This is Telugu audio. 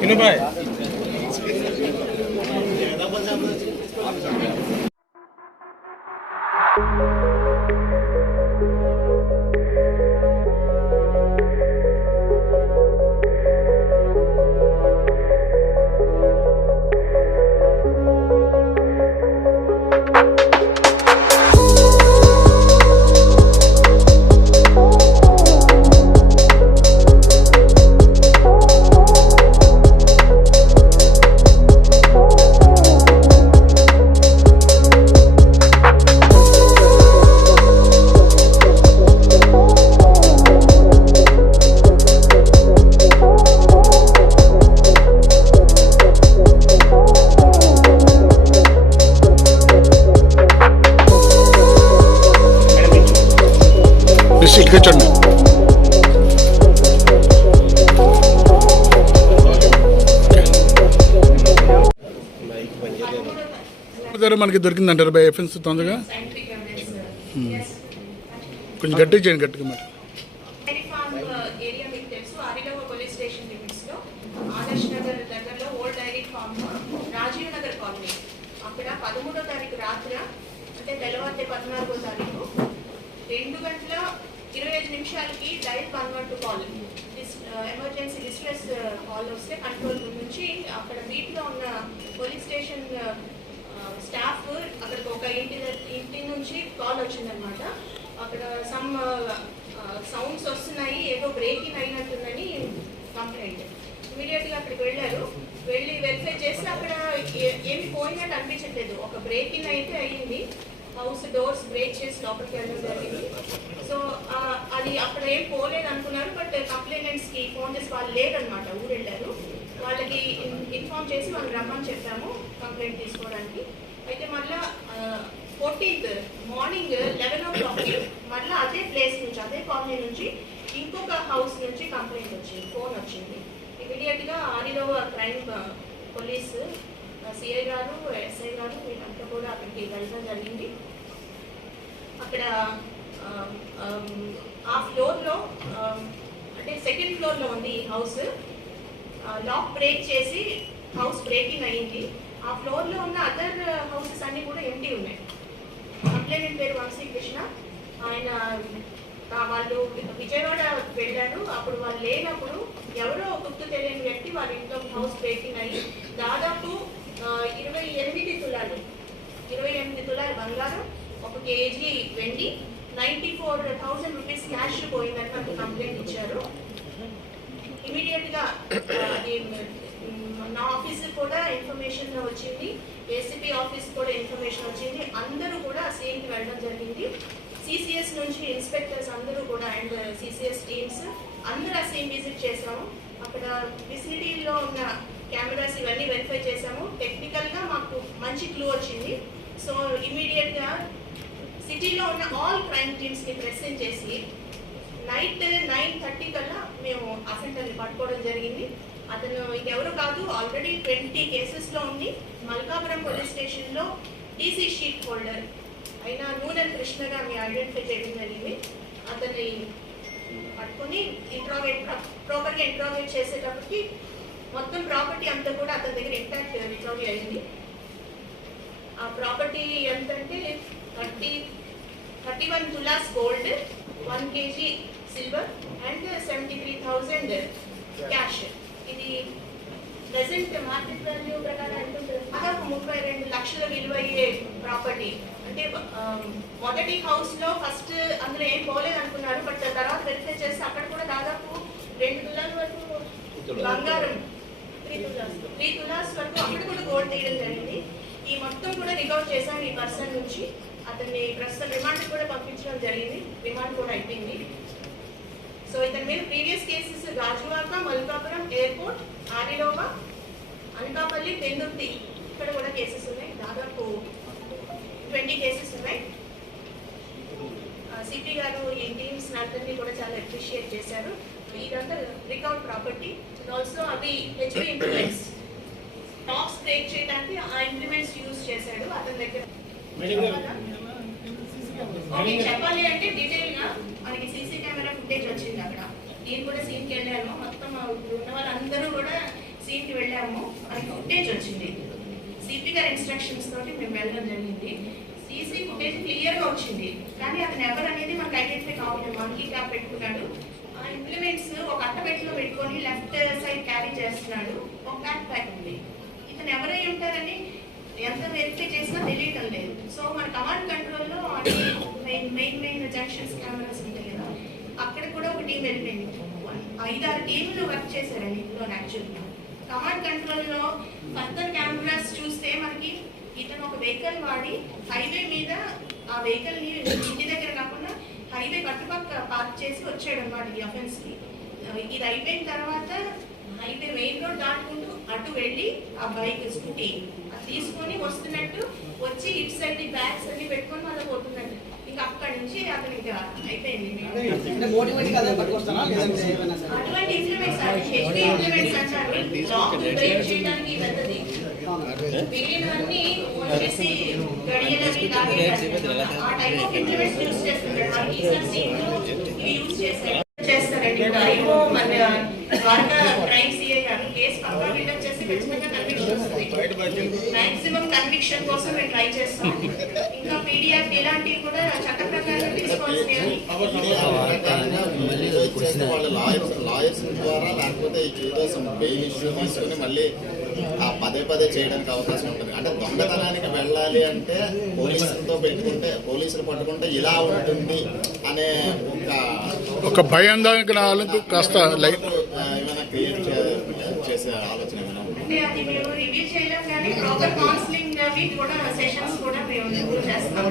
વિનુભાઈ thank you దగ్గర మనకి దొరికిందంటారు బై ఎఫెన్స్ తొందరగా? కొంచెం గట్టిగా చేయండి గట్టిగా మరి. అక్కడ పదమూడో తారీఖు రాత్రి అంటే పద్నాలుగో తారీఖు రెండు గంటల ఇరవై ఐదు నిమిషాలకి dial one one two call. Emergency distress call వస్తే కంట్రోల్ రూమ్ నుంచి అక్కడ బీట్లో ఉన్న పోలీస్ స్టేషన్ స్టాఫ్ అక్కడికి ఒక ఇంటి ఇంటి నుంచి కాల్ వచ్చిందనమాట అక్కడ సమ్ సౌండ్స్ uh, uh, వస్తున్నాయి ఏదో బ్రేకింగ్ అయినట్టుందని కంప్లైంట్ ఇమీడియట్గా అక్కడికి వెళ్ళారు. వెళ్ళి వెరిఫై చేస్తే అక్కడ ఏమి పోయినట్టు అనిపించట్లేదు. ఒక బ్రేకింగ్ అయితే అయ్యింది. హౌస్ డోర్స్ బ్రేక్ చేసి లోపలికి వెళ్ళడం జరిగింది. సో అది అక్కడ ఏం పోలేదు అనుకున్నారు బట్ కంప్లైంట్స్కి ఫోన్ చేసి వాళ్ళు లేరనమాట ఊరు వెళ్ళారు వాళ్ళకి ఇన్ఫార్మ్ చేసి వాళ్ళు రమ్మని చెప్పాము కంప్లైంట్ తీసుకోవడానికి. అయితే మళ్ళా ఫోర్టీన్త్ మార్నింగ్ లెవెన్ ఓ క్లాక్కి మళ్ళీ అదే ప్లేస్ నుంచి అదే కాలనీ నుంచి ఇంకొక హౌస్ నుంచి కంప్లైంట్ వచ్చింది ఫోన్ వచ్చింది. ఇమీడియట్గా ఆదిలో క్రైమ్ పోలీస్ సిఐ గారు ఎస్ఐ గారు వీళ్ళంతా కూడా అక్కడికి వెళ్ళడం జరిగింది. అక్కడ ఆ ఫ్లోర్లో అంటే సెకండ్ ఫ్లోర్లో ఉంది ఈ హౌస్. లాక్ బ్రేక్ చేసి హౌస్ బ్రేకింగ్ అయ్యింది ఆ ఫ్లోర్లో ఉన్న అదర్ హౌసెస్ uh, అన్నీ కూడా ఎంటీ ఉన్నాయి. కంప్లైంట్ పేరు వంశీ కృష్ణ. ఆయన వాళ్ళు విజయవాడ వెళ్ళారు. అప్పుడు వాళ్ళు లేనప్పుడు ఎవరో గుర్తు తెలియని వ్యక్తి వాళ్ళ ఇంట్లో హౌస్ బ్రేకింగ్ అయ్యి దాదాపు ఇరవై ఎనిమిది తులాలు ఇరవై ఎనిమిది తులాలు బంగారం ఒక కేజీ వెండి ninety four thousand rupees cash పోయిందని నాకు కంప్లైంట్ ఇచ్చారు. ఇమీడియట్గా నా ఆఫీస్కి కూడా ఇన్ఫర్మేషన్ వచ్చింది. ఏసీపీ ఆఫీస్ కూడా ఇన్ఫర్మేషన్ వచ్చింది. అందరూ కూడా సీఎం వెళ్ళడం జరిగింది. సిసిఎస్ నుంచి ఇన్స్పెక్టర్స్ అందరూ కూడా అండ్ సిసిఎస్ టీమ్స్ అందరూ ఆ సీఎం విజిట్ చేసాము అక్కడ ఫెసిలిటీలో ఉన్న కెమెరాస్ ఇవన్నీ వెరిఫై చేసాము టెక్నికల్గా మాకు మంచి క్లూ వచ్చింది. సో ఇమీడియట్గా సిటీలో ఉన్న ఆల్ క్రైమ్ టీమ్స్ని ప్రెసెంట్ చేసి నైట్ నైన్ థర్టీ కల్లా మేము అసెంటర్ని పట్టుకోవడం జరిగింది. అతను ఇంకెవరు కాదు ఆల్రెడీ ట్వంటీ కేసెస్లో ఉంది. మల్కాపురం పోలీస్ స్టేషన్లో టీసీ షీట్ హోల్డర్ అయిన నూనె కృష్ణగా మేము ఐడెంటిఫై చేయడం జరిగింది. అతన్ని పట్టుకొని ఇంట్రాగేట్ ప్రాపర్గా ఇంట్రాగేట్ చేసేటప్పటికి మొత్తం ప్రాపర్టీ అంతా కూడా అతని దగ్గర ఇంటాక్ట్ రికవరీ అయింది. ఆ ప్రాపర్టీ ఎంతంటే thirty thirty one tolas gold one kg silver and seventy three thousand cash ఇది ప్రెసెంట్ మార్కెట్ వాల్యూ ప్రకారం ఎంత ఉంటుంది? దాదాపు ముప్పై రెండు లక్షల విలువ అయ్యే ప్రాపర్టీ అంటే మొదటి హౌస్లో ఫస్ట్ అందులో ఏం పోలేదు అనుకున్నారు బట్ తర్వాత వెరిఫై చేస్తే అక్కడ కూడా దాదాపు రెండు తులాల వరకు బంగారం. త్రీ తులాస్. త్రీ తులాస్ వరకు అక్కడ కూడా గోల్డ్ తీయడం జరిగింది. ఈ మొత్తం కూడా రికవర్ చేశాం ఈ పర్సన్ నుంచి. అతన్ని ప్రస్తుతం రిమాండ్ కూడా పంపించడం జరిగింది. రిమాండ్ కూడా అయిపోయింది. సో ఇతని మీద previous cases Gajuwaka Malkapuram airport Arilova Anakapalli Pendurthi. ఇక్కడ కూడా కేసెస్ ఉన్నాయి. దాదాపు ట్వంటీ కేసెస్ ఉన్నాయి. సిపి గారు ఈ టీమ్స్ అందరినీ కూడా చాలా అప్రిషియేట్ చేశారు. ఇదంతా రికవర్ ప్రాపర్టీ అండ్ ఆల్సో అవి హెచ్పి ఇంప్లిమెంట్స్ టాక్స్ బ్రేక్ చేయడానికి ఆ ఇంప్లిమెంట్స్ యూజ్ చేశాడు. అతని దగ్గర చెప్పాలి? అంటే డీటెయిల్గా మనకి సీసీ కెమెరా ఫుటేజ్ వచ్చింది అక్కడ. నేను కూడా సీన్కి వెళ్ళాను. మొత్తం ఇప్పుడు ఉన్న వాళ్ళందరూ కూడా సీన్కి వెళ్ళాము. అది ఫుటేజ్ వచ్చింది. సిపి గారి ఇన్స్ట్రక్షన్స్ తోటి మేము వెళ్ళడం జరిగింది. సీసీ ఫుటేజ్ క్లియర్గా వచ్చింది. కానీ అతను ఎవరు అనేది మనకు ఐడెంటిఫై కావట్లేదు. మనకి క్యాప్ పెట్టుకున్నాడు. ఆ ఇంప్లిమెంట్స్ ఒక అట్టపెట్టిలో పెట్టుకొని లెఫ్ట్ సైడ్ క్యారీ చేస్తున్నాడు. ఒక బ్యాక్ ప్యాక్ ఉంది ఇతను ఎవరై ఉంటారని ఎంత వెరిఫై చేసినా తెలియటం లేదు సో మన కమాండ్ కంట్రోల్లో main main main junctions cameras ఉంటాయి కదా అక్కడ కూడా వెళ్ళిపోయింది ఐదారు టీంలు వర్క్ చేశారండి ఇందులో యాక్చువల్గా. కమాండ్ కంట్రోల్లో ఫర్దర్ కెమెరాస్ చూస్తే మనకి ఇతను ఒక వెహికల్ వాడి హైవే మీద ఆ వెహికల్ని ఇంటి దగ్గర కాకుండా హైవే కట్టుపక్క పార్క్ చేసి వచ్చాడు అనమాట ఈ అఫెన్స్కి ఇది అయిపోయిన తర్వాత హైవే మెయిన్ రోడ్ దాటుకుంటూ అటు వెళ్ళి ఆ బైక్ స్కూటీ అది తీసుకొని వస్తున్నట్టు వచ్చి ఇటు సైడ్ బ్యాగ్స్ అన్ని పెట్టుకొని మళ్ళీ పోతున్నట్టు. ఇంకా అక్కడి నుంచి అతను ఇంకా అయిపోయింది. అంటే మోటివేట్ కదా పట్టుకొస్తానా? లేదంటే ఏమైనా సరే? అటువంటి ఇంప్లిమెంట్స్ హెచ్పి ఇంప్లిమెంట్స్ అంటారు. లాక్ బ్రేక్ చేయడానికి పెద్దది. మిగిలినవన్నీ వచ్చేసి గడియలని లాగేయాలి. ఆ టైప్ ఆఫ్ ఇంప్లిమెంట్స్ యూస్ చేస్తుంటారు. మనకి ఈసారి సీన్లో ఇవి యూస్ చేస్తారు. చేస్తారండి. ఇప్పుడు ఐఓ మన ద్వారకా క్రైమ్ సిఐ గారు కేసు పక్కా బిల్డప్ చేసి ఖచ్చితంగా కన్విక్షన్ వస్తుంది. మాక్సిమం కన్విక్షన్ కోసం మేము ట్రై చేస్తాం. ఇంకా పీడిఎఫ్ ఇలాంటివి కూడా చట్ట ప్రకారం తీసుకోవాల్సినవి చేస్తే వాళ్ళ లాయర్స్ లాయర్స్ ద్వారా లేకపోతే బెయిల్ ఇష్యూ తీసుకుని మళ్ళీ ఆ పదే పదే చేయడానికి అవకాశం ఉంటుంది అంటే దొంగతనానికి వెళ్ళాలి అంటే పోలీసులతో పెట్టుకుంటే పోలీసులు పట్టుకుంటే ఇలా ఉంటుంది అనే ఒక ఒక భయాందోళనకు వాళ్ళకు కాస్త లైట్ ఏమైనా క్రియేట్ చేసే ఆలోచన ఏమైనా అవి కూడా సెషన్స్ కూడా మేము చేస్తాం